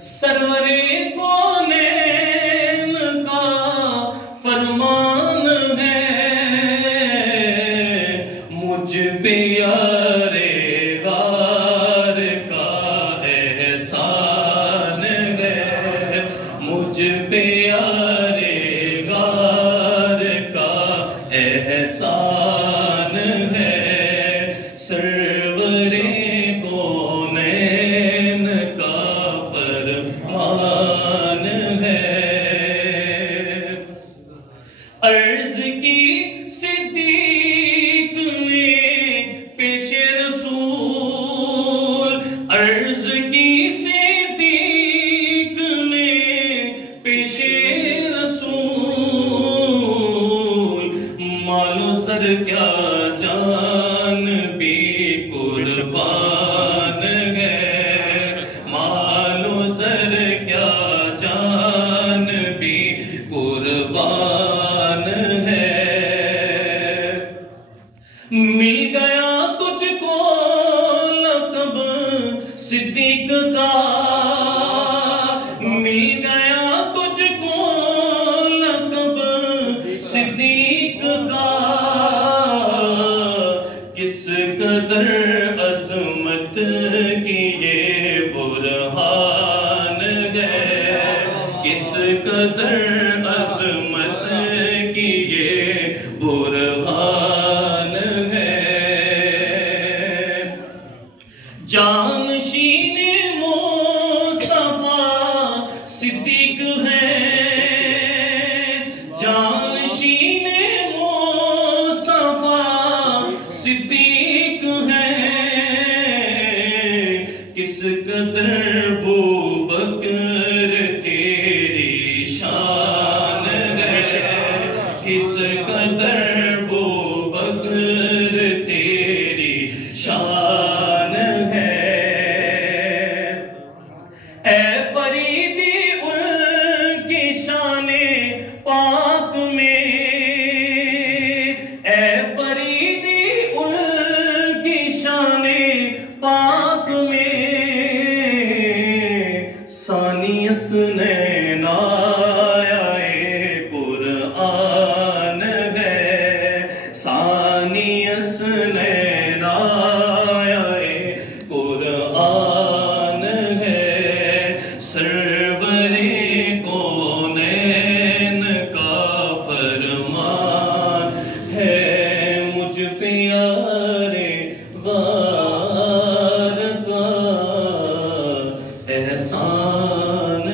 سرورِ کونین کا فرمان ہے، مجھ پہ یار غار کا احسان ہے، مجھ پہ یار غار کا احسان ہے، سرورِ کونین کا فرمان ہے۔ عرض کی صدیق نے پیش رسول، عرض کی صدیق نے پیش رسول، مال و سر کیا جان بھی قربان ہے، مال و سر کیا جان بھی قربان ہے۔ مل گیا تجھ کو لقب صدیق کا، مل گیا تجھ کو لقب صدیق کا، کس قدر عظمت کی یہ برہان ہے، کس قدر عظمت کی یہ برہان ہے۔ جانشین مصطفیٰ صدیق ہے، جانشین مصطفیٰ صدیق ہے، کس قدر بوبکر تیری شان ہے، کس قدر بوبکر تیری شان ہے۔ اے فریدی ان کی شان پاک میں، اے فریدی ان کی شان پاک میں، ثانی اسنین آیا قرآن ہے، ثانی اسنین آیا قرآن ہے، سرورِ کونین کا فرمان ہے، مجھ پہ یار غار کا احسان